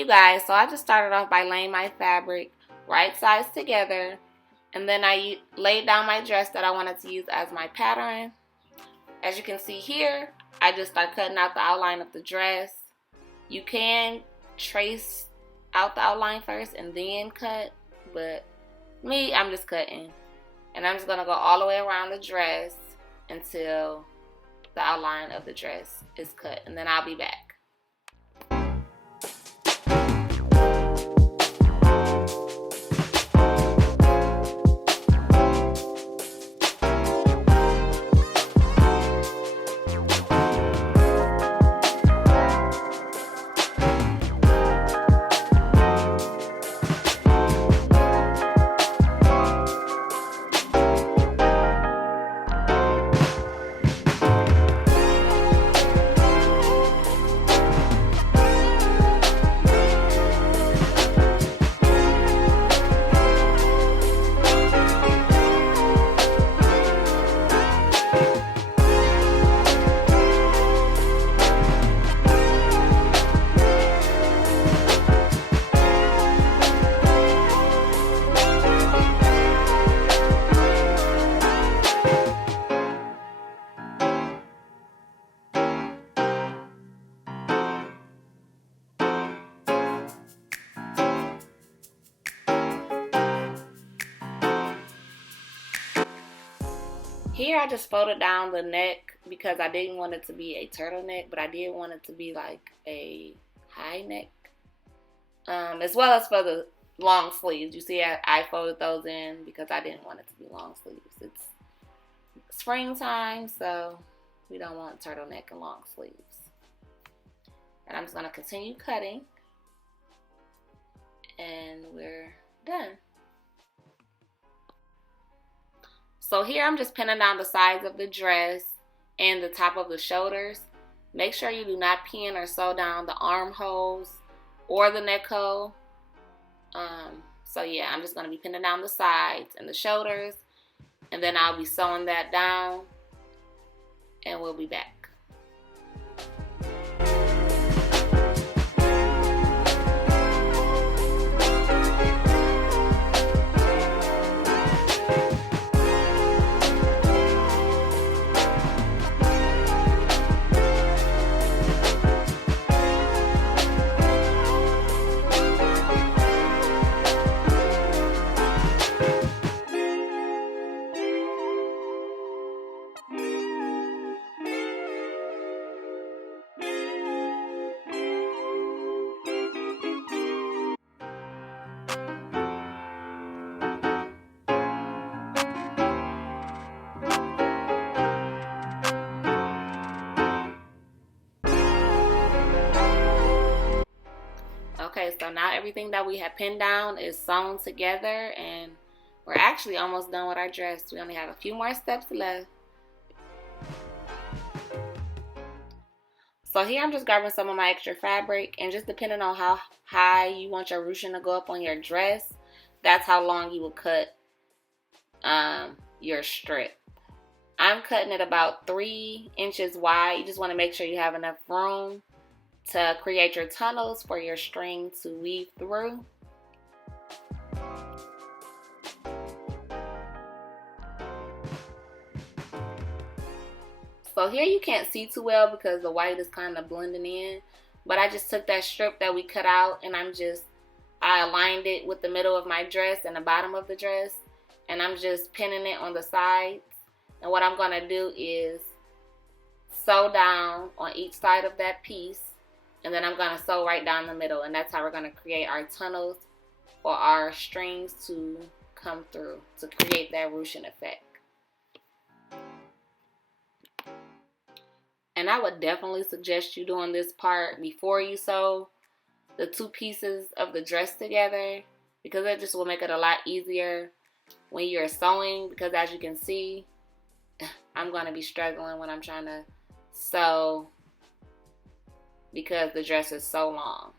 you guys, so I just started off by laying my fabric right sides together, and then I laid down my dress that I wanted to use as my pattern. As you can see here, I just start cutting out the outline of the dress. You can trace out the outline first and then cut, but me, I'm just cutting. And I'm just going to go all the way around the dress until the outline of the dress is cut, and then I'll be back. Here I just folded down the neck because I didn't want it to be a turtleneck, but I did want it to be like a high neck. As well as for the long sleeves. You see I folded those in because I didn't want it to be long sleeves. It's springtime, so we don't want turtleneck and long sleeves. And I'm just going to continue cutting. And we're done. So here I'm just pinning down the sides of the dress and the top of the shoulders. Make sure you do not pin or sew down the armholes or the neck hole. So yeah, I'm just going to be pinning down the sides and the shoulders, and then I'll be sewing that down, and we'll be back. Okay, so now everything that we have pinned down is sewn together, and we're actually almost done with our dress. We only have a few more steps left. So here I'm just grabbing some of my extra fabric, and just depending on how high you want your ruching to go up on your dress, that's how long you will cut your strip. I'm cutting it about 3 inches wide. You just want to make sure you have enough room to create your tunnels for your string to weave through. So here you can't see too well because the white is kind of blending in, but I just took that strip that we cut out, and I aligned it with the middle of my dress and the bottom of the dress, and I'm just pinning it on the sides. And what I'm going to do is sew down on each side of that piece, and then I'm going to sew right down the middle, and that's how we're going to create our tunnels for our strings to come through to create that ruching effect. And I would definitely suggest you doing this part before you sew the 2 pieces of the dress together, because it just will make it a lot easier when you're sewing, because as you can see, I'm going to be struggling when I'm trying to sew because the dress is so long.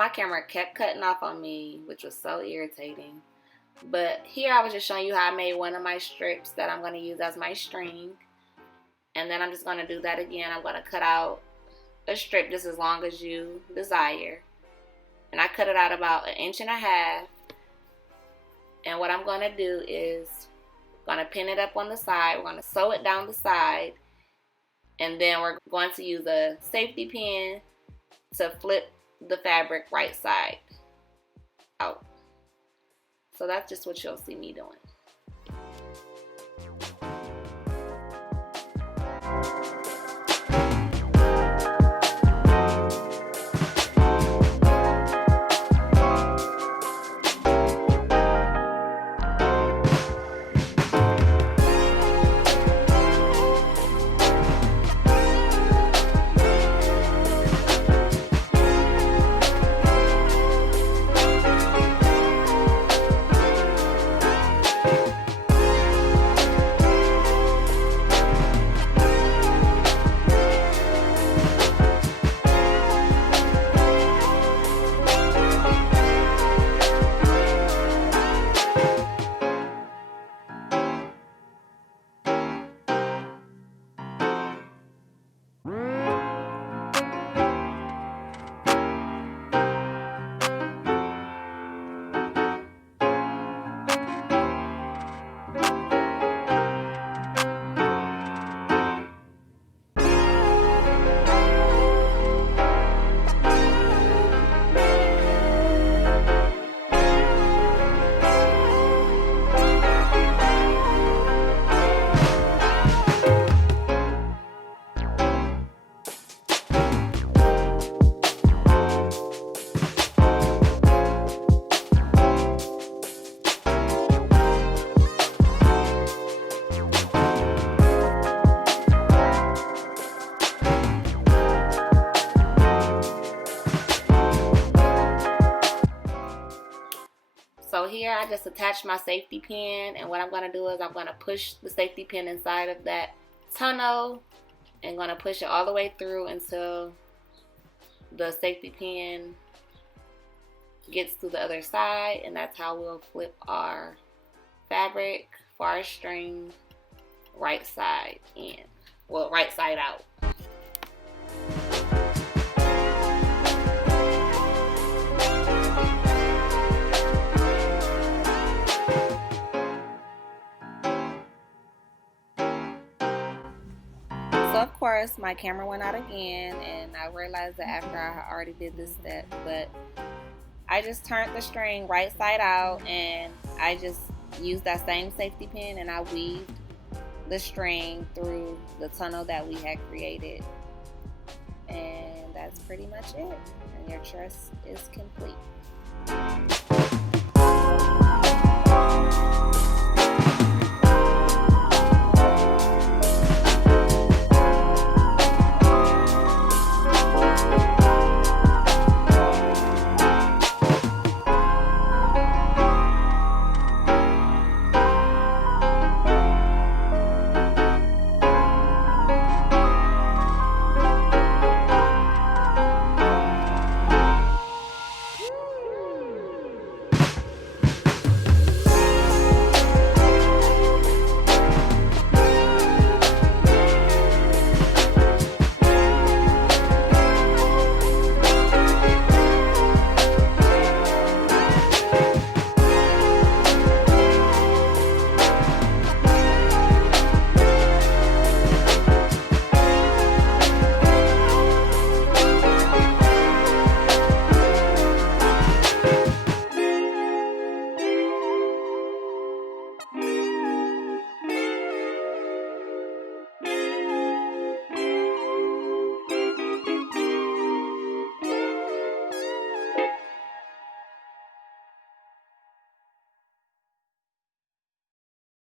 my camera kept cutting off on me, which was so irritating. But here I was just showing you how I made one of my strips that I'm going to use as my string. And then I'm just going to do that again. I'm going to cut out a strip just as long as you desire. And I cut it out about 1.5 inches. And what I'm going to do is going to pin it up on the side. We're going to sew it down the side. And then we're going to use a safety pin to flip the fabric right side out. So that's just what you'll see me doing. So here I just attached my safety pin, and what I'm going to do is I'm going to push the safety pin inside of that tunnel and going to push it all the way through until the safety pin gets to the other side, and that's how we'll flip our fabric for our string right side in. Well, right side out. So of course my camera went out again, and I realized that after I already did this step, but I just turned the string right side out, and I just used that same safety pin and I weaved the string through the tunnel that we had created, and that's pretty much it, and your dress is complete.